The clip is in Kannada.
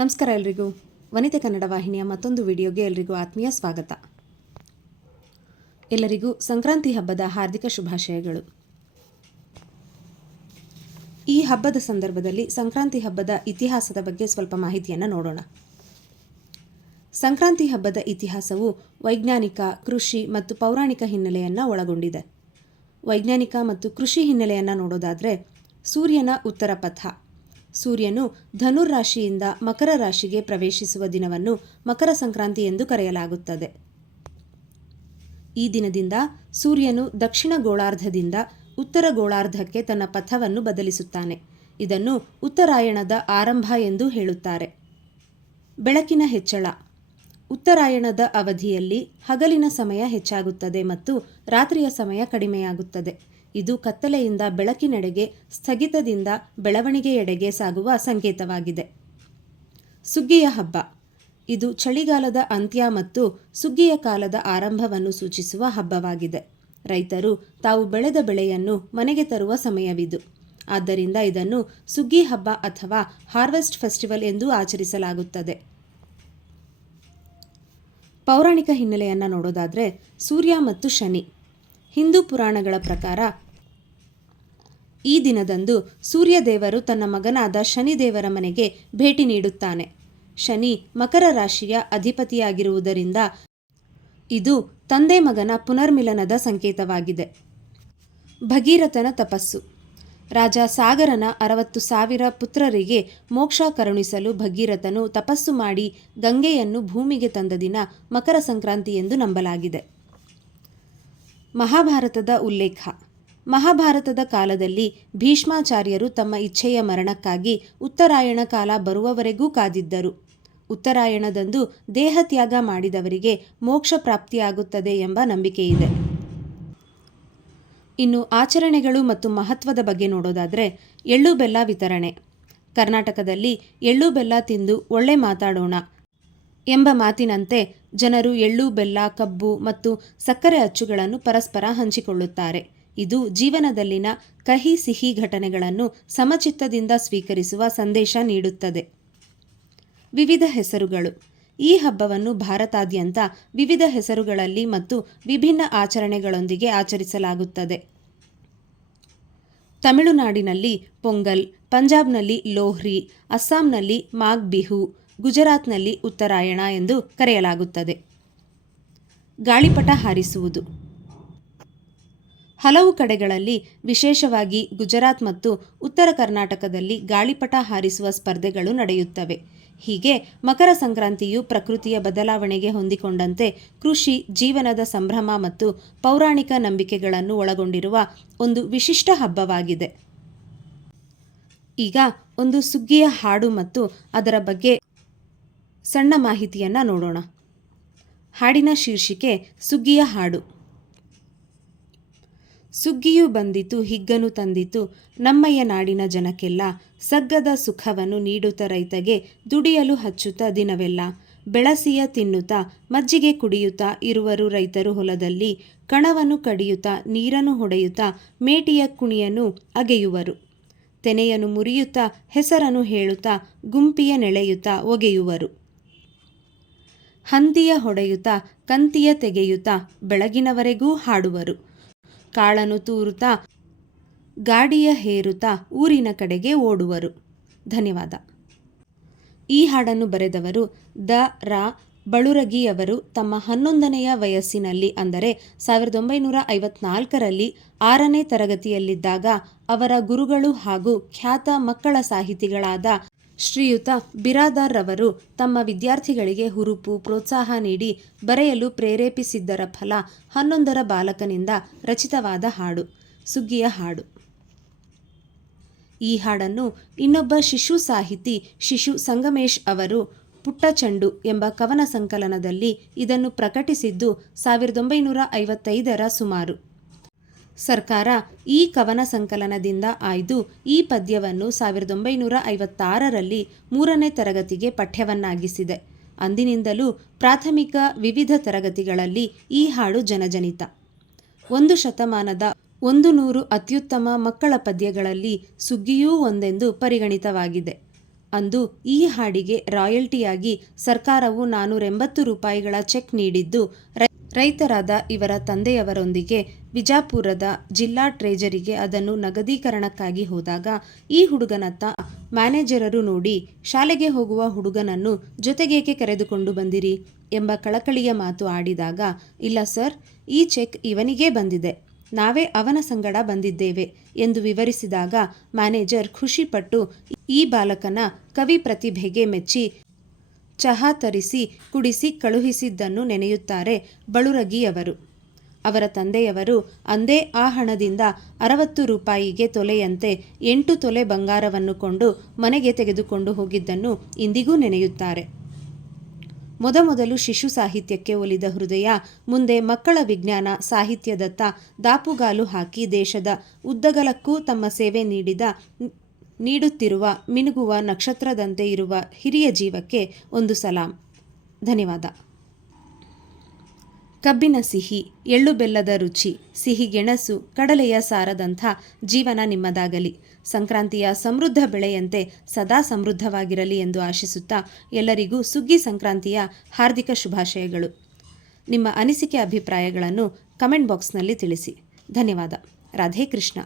ನಮಸ್ಕಾರ ಎಲ್ರಿಗೂ. ವನಿತೆ ಕನ್ನಡ ವಾಹಿನಿಯ ಮತ್ತೊಂದು ವಿಡಿಯೋಗೆ ಎಲ್ರಿಗೂ ಆತ್ಮೀಯ ಸ್ವಾಗತ. ಎಲ್ಲರಿಗೂ ಸಂಕ್ರಾಂತಿ ಹಬ್ಬದ ಹಾರ್ದಿಕ ಶುಭಾಶಯಗಳು. ಈ ಹಬ್ಬದ ಸಂದರ್ಭದಲ್ಲಿ ಸಂಕ್ರಾಂತಿ ಹಬ್ಬದ ಇತಿಹಾಸದ ಬಗ್ಗೆ ಸ್ವಲ್ಪ ಮಾಹಿತಿಯನ್ನು ನೋಡೋಣ. ಸಂಕ್ರಾಂತಿ ಹಬ್ಬದ ಇತಿಹಾಸವು ವೈಜ್ಞಾನಿಕ, ಕೃಷಿ ಮತ್ತು ಪೌರಾಣಿಕ ಹಿನ್ನೆಲೆಯನ್ನು ಒಳಗೊಂಡಿದೆ. ವೈಜ್ಞಾನಿಕ ಮತ್ತು ಕೃಷಿ ಹಿನ್ನೆಲೆಯನ್ನು ನೋಡೋದಾದರೆ, ಸೂರ್ಯನ ಉತ್ತರ ಪಥ. ಸೂರ್ಯನು ಧನುರ್ರಾಶಿಯಿಂದ ಮಕರ ರಾಶಿಗೆ ಪ್ರವೇಶಿಸುವ ದಿನವನ್ನು ಮಕರ ಸಂಕ್ರಾಂತಿ ಎಂದು ಕರೆಯಲಾಗುತ್ತದೆ. ಈ ದಿನದಿಂದ ಸೂರ್ಯನು ದಕ್ಷಿಣ ಗೋಳಾರ್ಧದಿಂದ ಉತ್ತರ ಗೋಳಾರ್ಧಕ್ಕೆ ತನ್ನ ಪಥವನ್ನು ಬದಲಿಸುತ್ತಾನೆ. ಇದನ್ನು ಉತ್ತರಾಯಣದ ಆರಂಭ ಎಂದು ಹೇಳುತ್ತಾರೆ. ಬೆಳಕಿನ ಹೆಚ್ಚಳ. ಉತ್ತರಾಯಣದ ಅವಧಿಯಲ್ಲಿ ಹಗಲಿನ ಸಮಯ ಹೆಚ್ಚಾಗುತ್ತದೆ ಮತ್ತು ರಾತ್ರಿಯ ಸಮಯ ಕಡಿಮೆಯಾಗುತ್ತದೆ. ಇದು ಕತ್ತಲೆಯಿಂದ ಬೆಳಕಿನೆಡೆಗೆ, ಸ್ಥಗಿತದಿಂದ ಬೆಳವಣಿಗೆಯೆಡೆಗೆ ಸಾಗುವ ಸಂಕೇತವಾಗಿದೆ. ಸುಗ್ಗಿಯ ಹಬ್ಬ. ಇದು ಚಳಿಗಾಲದ ಅಂತ್ಯ ಮತ್ತು ಸುಗ್ಗಿಯ ಕಾಲದ ಆರಂಭವನ್ನು ಸೂಚಿಸುವ ಹಬ್ಬವಾಗಿದೆ. ರೈತರು ತಾವು ಬೆಳೆದ ಬೆಳೆಯನ್ನು ಮನೆಗೆ ತರುವ ಸಮಯವಿದು. ಆದ್ದರಿಂದ ಇದನ್ನು ಸುಗ್ಗಿ ಹಬ್ಬ ಅಥವಾ ಹಾರ್ವೆಸ್ಟ್ ಫೆಸ್ಟಿವಲ್ ಎಂದು ಆಚರಿಸಲಾಗುತ್ತದೆ. ಪೌರಾಣಿಕ ಹಿನ್ನೆಲೆಯನ್ನು ನೋಡೋದಾದರೆ, ಸೂರ್ಯ ಮತ್ತು ಶನಿ. ಹಿಂದೂ ಪುರಾಣಗಳ ಪ್ರಕಾರ ಈ ದಿನದಂದು ಸೂರ್ಯದೇವರು ತನ್ನ ಮಗನಾದ ಶನಿದೇವರ ಮನೆಗೆ ಭೇಟಿ ನೀಡುತ್ತಾನೆ. ಶನಿ ಮಕರ ರಾಶಿಯ ಅಧಿಪತಿಯಾಗಿರುವುದರಿಂದ ಇದು ತಂದೆ ಮಗನ ಪುನರ್ಮಿಲನದ ಸಂಕೇತವಾಗಿದೆ. ಭಗೀರಥನ ತಪಸ್ಸು. ರಾಜ ಸಾಗರನ 60,000 ಪುತ್ರರಿಗೆ ಮೋಕ್ಷ ಕರುಣಿಸಲು ಭಗೀರಥನು ತಪಸ್ಸು ಮಾಡಿ ಗಂಗೆಯನ್ನು ಭೂಮಿಗೆ ತಂದ ದಿನ ಮಕರ ಸಂಕ್ರಾಂತಿ ಎಂದು ನಂಬಲಾಗಿದೆ. ಮಹಾಭಾರತದ ಉಲ್ಲೇಖ. ಮಹಾಭಾರತದ ಕಾಲದಲ್ಲಿ ಭೀಷ್ಮಾಚಾರ್ಯರು ತಮ್ಮ ಇಚ್ಛೆಯ ಮರಣಕ್ಕಾಗಿ ಉತ್ತರಾಯಣ ಕಾಲ ಬರುವವರೆಗೂ ಕಾದಿದ್ದರು. ಉತ್ತರಾಯಣದಂದು ದೇಹತ್ಯಾಗ ಮಾಡಿದವರಿಗೆ ಮೋಕ್ಷ ಪ್ರಾಪ್ತಿಯಾಗುತ್ತದೆ ಎಂಬ ನಂಬಿಕೆಯಿದೆ. ಇನ್ನು ಆಚರಣೆಗಳು ಮತ್ತು ಮಹತ್ವದ ಬಗ್ಗೆ ನೋಡೋದಾದರೆ, ಎಳ್ಳು ಬೆಲ್ಲ ವಿತರಣೆ. ಕರ್ನಾಟಕದಲ್ಲಿ ಎಳ್ಳು ಬೆಲ್ಲ ತಿಂದು ಒಳ್ಳೆ ಮಾತಾಡೋಣ ಎಂಬ ಮಾತಿನಂತೆ ಜನರು ಎಳ್ಳು, ಬೆಲ್ಲ, ಕಬ್ಬು ಮತ್ತು ಸಕ್ಕರೆ ಅಚ್ಚುಗಳನ್ನು ಪರಸ್ಪರ ಹಂಚಿಕೊಳ್ಳುತ್ತಾರೆ. ಇದು ಜೀವನದಲ್ಲಿನ ಕಹಿ ಸಿಹಿ ಘಟನೆಗಳನ್ನು ಸಮಚಿತ್ತದಿಂದ ಸ್ವೀಕರಿಸುವ ಸಂದೇಶ ನೀಡುತ್ತದೆ. ವಿವಿಧ ಹೆಸರುಗಳು. ಈ ಹಬ್ಬವನ್ನು ಭಾರತಾದ್ಯಂತ ವಿವಿಧ ಹೆಸರುಗಳಲ್ಲಿ ಮತ್ತು ವಿಭಿನ್ನ ಆಚರಣೆಗಳೊಂದಿಗೆ ಆಚರಿಸಲಾಗುತ್ತದೆ. ತಮಿಳುನಾಡಿನಲ್ಲಿ ಪೊಂಗಲ್, ಪಂಜಾಬ್ನಲ್ಲಿ ಲೋಹ್ರಿ, ಅಸ್ಸಾಂನಲ್ಲಿ ಮಾಘ್ ಬಿಹು, ಗುಜರಾತ್ನಲ್ಲಿ ಉತ್ತರಾಯಣ ಎಂದು ಕರೆಯಲಾಗುತ್ತದೆ. ಗಾಳಿಪಟ ಹಾರಿಸುವುದು. ಹಲವು ಕಡೆಗಳಲ್ಲಿ, ವಿಶೇಷವಾಗಿ ಗುಜರಾತ್ ಮತ್ತು ಉತ್ತರ ಕರ್ನಾಟಕದಲ್ಲಿ ಗಾಳಿಪಟ ಹಾರಿಸುವ ಸ್ಪರ್ಧೆಗಳು ನಡೆಯುತ್ತವೆ. ಹೀಗೆ ಮಕರ ಸಂಕ್ರಾಂತಿಯು ಪ್ರಕೃತಿಯ ಬದಲಾವಣೆಗೆ ಹೊಂದಿಕೊಂಡಂತೆ ಕೃಷಿ, ಜೀವನದ ಸಂಭ್ರಮ ಮತ್ತು ಪೌರಾಣಿಕ ನಂಬಿಕೆಗಳನ್ನು ಒಳಗೊಂಡಿರುವ ಒಂದು ವಿಶಿಷ್ಟ ಹಬ್ಬವಾಗಿದೆ. ಈಗ ಒಂದು ಸುಗ್ಗಿಯ ಹಾಡು ಮತ್ತು ಅದರ ಬಗ್ಗೆ ಸಣ್ಣ ಮಾಹಿತಿಯನ್ನು ನೋಡೋಣ. ಹಾಡಿನ ಶೀರ್ಷಿಕೆ ಸುಗ್ಗಿಯ ಹಾಡು. ಸುಗ್ಗಿಯು ಬಂದಿತು ಹಿಗ್ಗನು ತಂದಿತು ನಮ್ಮಯ್ಯ ನಾಡಿನ ಜನಕ್ಕೆಲ್ಲ, ಸಗ್ಗದ ಸುಖವನ್ನು ನೀಡುತ್ತ ರೈತಗೆ ದುಡಿಯಲು ಹಚ್ಚುತ್ತ ದಿನವೆಲ್ಲ, ಬೆಳಸಿಯ ತಿನ್ನುತ್ತ ಮಜ್ಜಿಗೆ ಕುಡಿಯುತ್ತಾ ಇರುವರು ರೈತರು ಹೊಲದಲ್ಲಿ, ಕಣವನ್ನು ಕಡಿಯುತ್ತಾ ನೀರನ್ನು ಹೊಡೆಯುತ್ತಾ ಮೇಟಿಯ ಕುಣಿಯನ್ನು ಅಗೆಯುವರು, ತೆನೆಯನ್ನು ಮುರಿಯುತ್ತಾ ಹೆಸರನ್ನು ಹೇಳುತ್ತಾ ಗುಂಪಿಯ ನೆಳೆಯುತ್ತಾ ಒಗೆಯುವರು, ಹಂದಿಯ ಹೊಡೆಯುತ್ತಾ ಕಂತಿಯ ತೆಗೆಯುತ್ತಾ ಬೆಳಗಿನವರೆಗೂ ಹಾಡುವರು, ಕಾಳನ್ನು ತೂರುತ್ತಾ ಗಾಡಿಯ ಹೇರುತ್ತಾ ಊರಿನ ಕಡೆಗೆ ಓಡುವರು. ಧನ್ಯವಾದ. ಈ ಹಾಡನ್ನು ಬರೆದವರು ದ ರಾ ಬಳುರಗಿಯವರು ತಮ್ಮ 11ನೆಯ ವಯಸ್ಸಿನಲ್ಲಿ, ಅಂದರೆ 1954ರಲ್ಲಿ 6ನೇ ತರಗತಿಯಲ್ಲಿದ್ದಾಗ ಅವರ ಗುರುಗಳು ಹಾಗೂ ಖ್ಯಾತ ಮಕ್ಕಳ ಸಾಹಿತಿಗಳಾದ ಶ್ರೀಯುತ ಬಿರಾದಾರ್ ರವರು ತಮ್ಮ ವಿದ್ಯಾರ್ಥಿಗಳಿಗೆ ಹುರುಪು, ಪ್ರೋತ್ಸಾಹ ನೀಡಿ ಬರೆಯಲು ಪ್ರೇರೇಪಿಸಿದ್ದರ ಫಲ 11ರ ಬಾಲಕನಿಂದ ರಚಿತವಾದ ಹಾಡು ಸುಗ್ಗಿಯ ಹಾಡು. ಈ ಹಾಡನ್ನು ಇನ್ನೊಬ್ಬ ಶಿಶು ಸಾಹಿತಿ ಶಿಶು ಸಂಗಮೇಶ್ ಅವರು ಪುಟ್ಟ ಚೆಂಡು ಎಂಬ ಕವನ ಸಂಕಲನದಲ್ಲಿ ಇದನ್ನು ಪ್ರಕಟಿಸಿದ್ದು 1955ರ ಸುಮಾರು. ಸರ್ಕಾರ ಈ ಕವನ ಸಂಕಲನದಿಂದ ಆಯ್ದು ಈ ಪದ್ಯವನ್ನು 1956ರಲ್ಲಿ 3ನೇ ತರಗತಿಗೆ ಪಠ್ಯವನ್ನಾಗಿಸಿದೆ. ಅಂದಿನಿಂದಲೂ ಪ್ರಾಥಮಿಕ ವಿವಿಧ ತರಗತಿಗಳಲ್ಲಿ ಈ ಹಾಡು ಜನಜನಿತ. 1 ಶತಮಾನದ 100 ಅತ್ಯುತ್ತಮ ಮಕ್ಕಳ ಪದ್ಯಗಳಲ್ಲಿ ಸುಗ್ಗಿಯೂ ಒಂದೆಂದು ಪರಿಗಣಿತವಾಗಿದೆ. ಅಂದು ಈ ಹಾಡಿಗೆ ರಾಯಲ್ಟಿಯಾಗಿ ಸರ್ಕಾರವು 480 ರೂಪಾಯಿಗಳ ಚೆಕ್ ನೀಡಿದ್ದು ರೈತರಾದ ಇವರ ತಂದೆಯವರೊಂದಿಗೆ ವಿಜಾಪುರದ ಜಿಲ್ಲಾ ಟ್ರೆಜರಿಗೆ ಅದನ್ನು ನಗದೀಕರಣಕ್ಕಾಗಿ ಹೋದಾಗ ಈ ಹುಡುಗನತ್ತ ಮ್ಯಾನೇಜರರು ನೋಡಿ, ಶಾಲೆಗೆ ಹೋಗುವ ಹುಡುಗನನ್ನು ಜೊತೆಗೇಕೆ ಕರೆದುಕೊಂಡು ಬಂದಿರಿ ಎಂಬ ಕಳಕಳಿಯ ಮಾತು ಆಡಿದಾಗ, ಇಲ್ಲ ಸರ್, ಈ ಚೆಕ್ ಇವನಿಗೇ ಬಂದಿದೆ, ನಾವೇ ಅವನ ಸಂಗಡ ಬಂದಿದ್ದೇವೆ ಎಂದು ವಿವರಿಸಿದಾಗ ಮ್ಯಾನೇಜರ್ ಖುಷಿಪಟ್ಟು ಈ ಬಾಲಕನ ಕವಿ ಪ್ರತಿಭೆಗೆ ಮೆಚ್ಚಿ ಚಹಾ ತರಿಸಿ ಕುಡಿಸಿ ಕಳುಹಿಸಿದ್ದನ್ನು ನೆನೆಯುತ್ತಾರೆ ಬಳುರಗಿಯವರು. ಅವರ ತಂದೆಯವರು ಅಂದೇ ಆ ಹಣದಿಂದ 60 ರೂಪಾಯಿಗೆ ತೊಲೆಯಂತೆ 8 ತೊಲೆ ಬಂಗಾರವನ್ನು ಕೊಂಡು ಮನೆಗೆ ತೆಗೆದುಕೊಂಡು ಹೋಗಿದ್ದನ್ನು ಇಂದಿಗೂ ನೆನೆಯುತ್ತಾರೆ. ಮೊದಮೊದಲು ಶಿಶು ಸಾಹಿತ್ಯಕ್ಕೆ ಒಲಿದ ಹೃದಯ ಮುಂದೆ ಮಕ್ಕಳ ವಿಜ್ಞಾನ ಸಾಹಿತ್ಯದತ್ತ ದಾಪುಗಾಲು ಹಾಕಿ ದೇಶದ ಉದ್ದಗಲಕ್ಕೂ ತಮ್ಮ ಸೇವೆ ನೀಡುತ್ತಿರುವ ಮಿನುಗುವ ನಕ್ಷತ್ರದಂತೆ ಇರುವ ಹಿರಿಯ ಜೀವಕ್ಕೆ ಒಂದು ಸಲಾಂ. ಧನ್ಯವಾದ. ಕಬ್ಬಿನ ಸಿಹಿ, ಎಳ್ಳು ಬೆಲ್ಲದ ರುಚಿ, ಸಿಹಿ ಗೆಣಸು, ಕಡಲೆಯ ಸಾರದಂಥ ಜೀವನ ನಿಮ್ಮದಾಗಲಿ. ಸಂಕ್ರಾಂತಿಯ ಸಮೃದ್ಧ ಬೆಳೆಯಂತೆ ಸದಾ ಸಮೃದ್ಧವಾಗಿರಲಿ ಎಂದು ಆಶಿಸುತ್ತಾ ಎಲ್ಲರಿಗೂ ಸುಗ್ಗಿ ಸಂಕ್ರಾಂತಿಯ ಹಾರ್ದಿಕ ಶುಭಾಶಯಗಳು. ನಿಮ್ಮ ಅನಿಸಿಕೆ ಅಭಿಪ್ರಾಯಗಳನ್ನು ಕಮೆಂಟ್ ಬಾಕ್ಸ್ನಲ್ಲಿ ತಿಳಿಸಿ. ಧನ್ಯವಾದ. ರಾಧೇ ಕೃಷ್ಣ.